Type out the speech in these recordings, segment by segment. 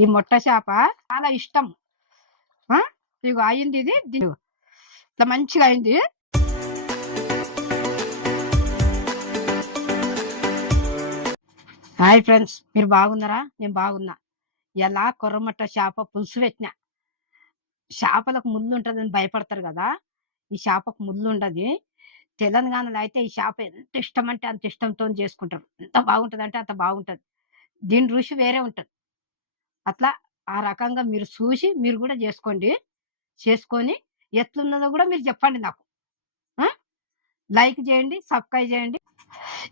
ఈ మొట్ట చేప చాలా ఇష్టం. ఇగో అయింది ఇది, ఇట్లా మంచిగా అయింది. హాయ్ ఫ్రెండ్స్, మీరు బాగున్నారా? నేను బాగున్నా. ఎలా కొర్రమట్ట చేప పులుసు పెట్టినా. చేపలకు ముళ్ళు ఉంటుందని భయపడతారు కదా, ఈ చేపకు ముళ్ళు ఉండదు. తెలంగాణలో అయితే ఈ చేప ఎంత ఇష్టం అంటే అంత ఇష్టంతో చేసుకుంటారు. ఎంత బాగుంటుంది అంటే అంత బాగుంటుంది. దీని రుచి వేరే ఉంటుంది. అట్లా ఆ రకంగా మీరు చూసి మీరు కూడా చేసుకోండి. చేసుకొని ఎట్లున్నదో కూడా మీరు చెప్పండి నాకు. లైక్ చేయండి, సబ్స్క్రైబ్ చేయండి.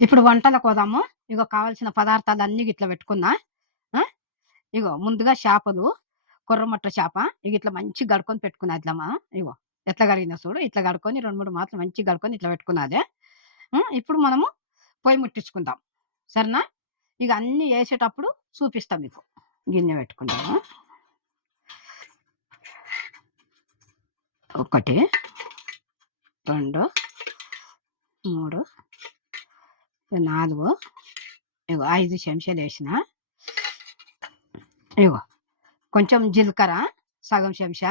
ఇప్పుడు వంటలకు పోదాము. ఇగో కావాల్సిన పదార్థాలు అన్ని ఇట్లా పెట్టుకున్నా. ఇగో ముందుగా చేపలు, కొర్రమట్ట చేప ఇక ఇట్లా మంచి గడుకొని పెట్టుకున్నా. ఇట్లమ్మా ఇగో ఎట్లా కడిగినా చూడు, ఇట్లా గడుకొని 2-3 మాటలు మంచి గడుకొని ఇట్లా పెట్టుకున్నదే. ఇప్పుడు మనము పొయ్యి ముట్టించుకుందాం, సరేనా? ఇక అన్ని వేసేటప్పుడు చూపిస్తాం మీకు. గిన్నె పెట్టుకుందాము. 1 2 3 4 ఇగో 5 చెంచాలు వేసిన. ఇగో కొంచెం జీలకర్ర సగం చెంచా,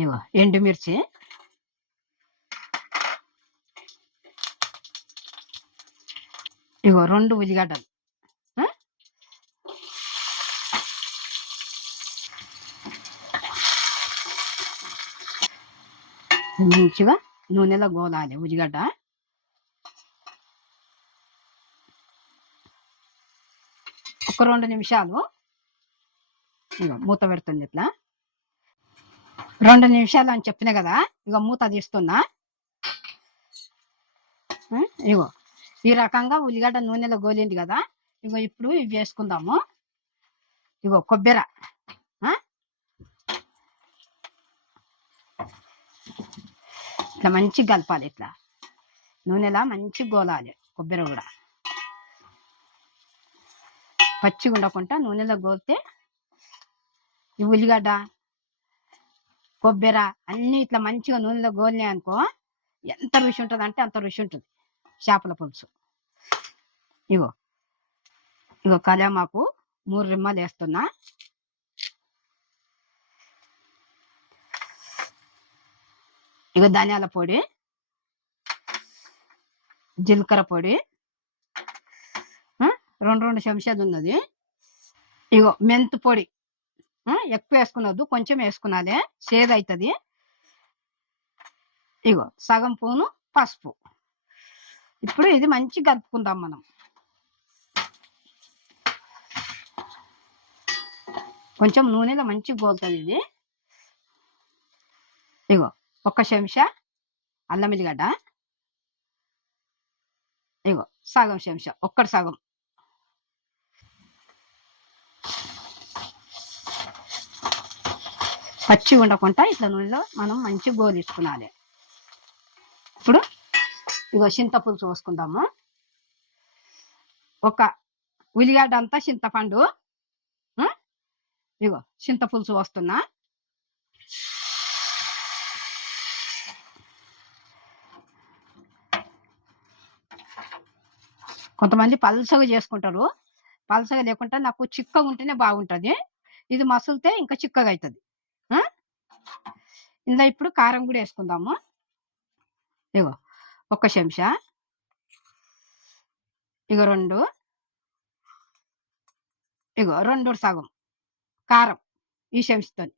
ఇగో ఎండుమిర్చి, ఇగో 2 ఉల్లిగడ్డలు, మంచిగా నూనెలో గోలాలి ఉల్లిగడ్డ. ఒక 2 నిమిషాలు ఇగో మూత పెడుతుంది. ఇట్లా 2 నిమిషాలు అని చెప్పిన కదా, ఇగో మూత తీస్తున్నా. ఇగో ఈ రకంగా ఉల్లిగడ్డ నూనెలో గోలింది కదా. ఇగో ఇప్పుడు ఇవి వేసుకుందాము. ఇగో కొబ్బరి ఇట్లా మంచిగా కలపాలి. ఇట్లా నూనెలా మంచిగా గోలాలి. కొబ్బరి కూడా పచ్చిగా ఉండకుండా నూనెలో గోలితే ఈ ఉల్లిగడ్డ కొబ్బరి అన్నీ ఇట్లా మంచిగా నూనెలో గోలినాయి అనుకో, ఎంత రుచి ఉంటుంది అంటే అంత రుచి ఉంటుంది చేపల పులుసు. ఇగో ఇగో కళ్యామాకు 3 రిమ్మలు వేస్తున్నా. ఇగో ధనియాల పొడి, జీలకర్ర పొడి 2 చెంచాలు ఉన్నది. ఇగో మెంతు పొడి ఎక్కువ వేసుకున్నద్దు, కొంచెం వేసుకున్నదే, సేదు అవుతుంది. ఇగో సగం స్పూను పసుపు. ఇప్పుడు ఇది మంచిగా కలుపుకుందాం మనం. కొంచెం నూనెలో మంచిగా గోలుతుంది ఇది. ఇగో 1 చెంచా అల్లం ఎల్లిగడ్డ, ఇగో సగం చెంచా, 1 సగం. పచ్చి ఉండకుండా ఇట్లా నూనెలో మనం మంచిగా గోలించుకున్నాలి. ఇప్పుడు ఇగో చింతపులుసు పోసుకుందాము. 1 ఉల్లిగడ్డ అంతా చింతపండు. ఇగో చింతపులుసు పోస్తున్నా. కొంతమంది పల్సగా చేసుకుంటారు, పల్సగా లేకుండా నాకు చిక్కగా ఉంటేనే బాగుంటుంది. ఇది మసులితే ఇంకా చిక్కగా అవుతుంది. ఇందులో ఇప్పుడు కారం కూడా వేసుకుందాము. ఇగో 1 చెంచా, ఇగో 2, ఇగో 2 సగం కారం ఈ చెంచాతో.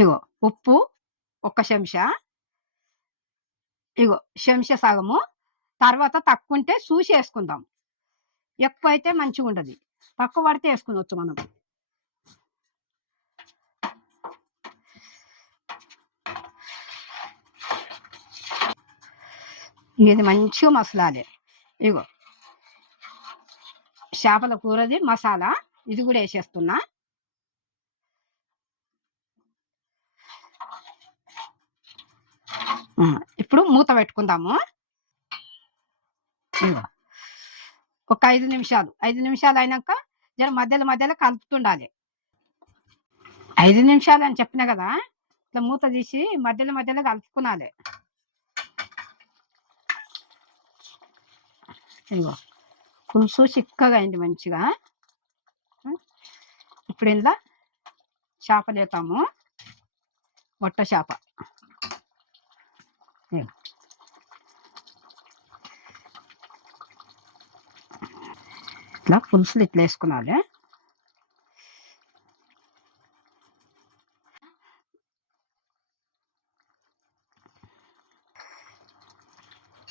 ఇగో ఉప్పు 1 చెంచా, ఇగో చెంచా సగము. తర్వాత తక్కువ ఉంటే చూసి వేసుకుందాం, ఎక్కువ అయితే మంచిగా ఉండదు, తక్కువ పడితే వేసుకునవచ్చు మనం. ఇది మంచిగా మసలాలి. ఇగో చేపల కూరది మసాలా ఇది కూడా వేసేస్తున్నా. ఇప్పుడు మూత పెట్టుకుందాము. ఇగో ఒక 5 నిమిషాలు, 5 నిమిషాలు అయినాక జర మధ్యలో మధ్యలో కలుపుతుండాలి. 5 నిమిషాలు అని చెప్పిన కదా, ఇట్లా మూత తీసి మధ్యలో మధ్యలో కలుపుకునాలి. ఇగో పులుసు చిక్కగా అయింది మంచిగా. ఇప్పుడు ఇందులో చేపలేతాము. పొట్ట చేప ఇట్లా పులుసులు ఇట్లా వేసుకున్నాలి.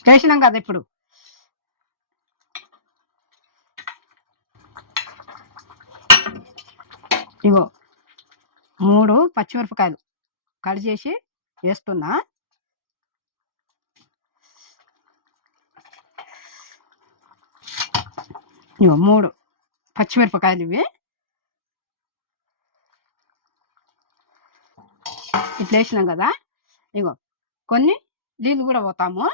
వేసినాం కదా ఇప్పుడు ఇగో 3 పచ్చిమిరపకాయలు కట్ చేసి వేస్తున్నా. ఇగో 3 పచ్చిమిరపకాయలు ఇవి ఇట్లా వేసినాం కదా. ఇగో కొన్ని నీళ్ళు కూడా పోతాము.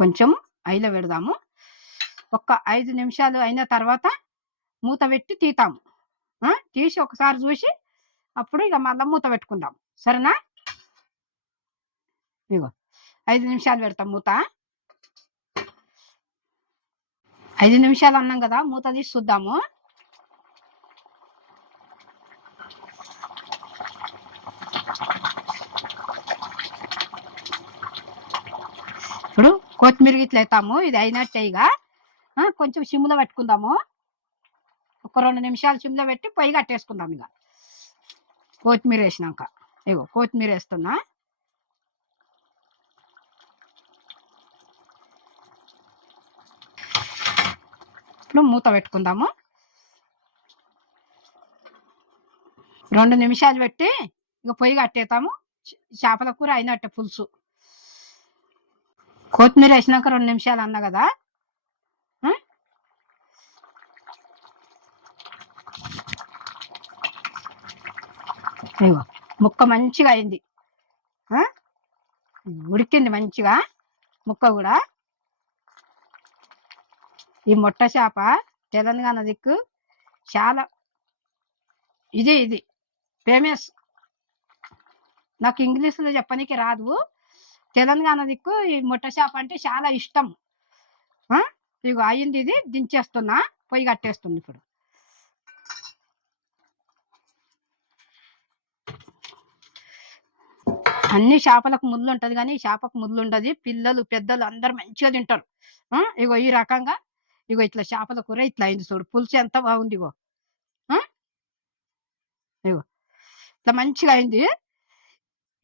కొంచెం ఐలో పెడదాము. ఒక్క 5 నిమిషాలు అయిన తర్వాత మూత పెట్టి తీతాము. తీసి ఒకసారి చూసి అప్పుడు ఇక మళ్ళీ మూత పెట్టుకుందాం. సరేనా? ఇగో 5 నిమిషాలు పెడతాం మూత. 5 నిమిషాలు అన్నాం కదా, మూత తీసి చూద్దాము. ఇప్పుడు కొత్తిమీర ఇట్లా వేస్తాము. ఇది అయినట్టే. ఇక కొంచెం సిమ్లో పెట్టుకుందాము. ఒక 2 నిమిషాలు సిమ్లో పెట్టి పొయ్యి కట్టేసుకుందాం. ఇక కొత్తిమీర వేసినాక ఇగో కొత్తిమీర వేస్తున్నా. ఇప్పుడు మూత పెట్టుకుందాము. 2 నిమిషాలు పెట్టి ఇక పొయ్యి కట్టేస్తాము. చేపల కూర అయినట్టే పులుసు. కొత్తిమీర వేసినాక 2 నిమిషాలు అన్నా కదా. ఇగో ముక్క మంచిగా అయింది. ఉడికింది మంచిగా ముక్క కూడా. ఈ మొట్ట చేప తెలంగాణ దిక్కు చాలా ఇది ఫేమస్. నాకు ఇంగ్లీష్లో చెప్పనీకి రాదు. తెలంగాణ దిక్కు ఈ మొట్ట చేప అంటే చాలా ఇష్టం. ఇగో అయింది. ఇది దించేస్తున్నా. పొయ్యి కట్టేస్తుంది. ఇప్పుడు అన్ని చేపలకు ముళ్ళు ఉంటుంది, కానీ ఈ చేపకు ముళ్ళు ఉండదు. పిల్లలు పెద్దలు అందరు మంచిగా తింటారు. ఇగో ఈ రకంగా ఇగో ఇట్లా చేపల కూర ఇట్లా అయింది. చూడు పులుసు ఎంత బాగుంది. ఇగో ఇగో ఇట్లా మంచిగా అయింది.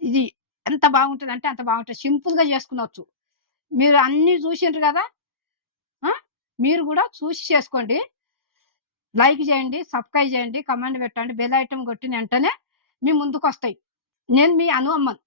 ఇది ఎంత బాగుంటుంది అంటే అంత బాగుంటుంది. సింపుల్గా చేసుకునవచ్చు. మీరు అన్ని చూసిండ్రు కదా, మీరు కూడా చూసి చేసుకోండి. లైక్ చేయండి, సబ్స్క్రైబ్ చేయండి, కమెంట్ పెట్టండి. బెల్ ఐటమ్ కొట్టిన వెంటనే మీ ముందుకు వస్తాయి. నేను మీ అను అమ్మన్.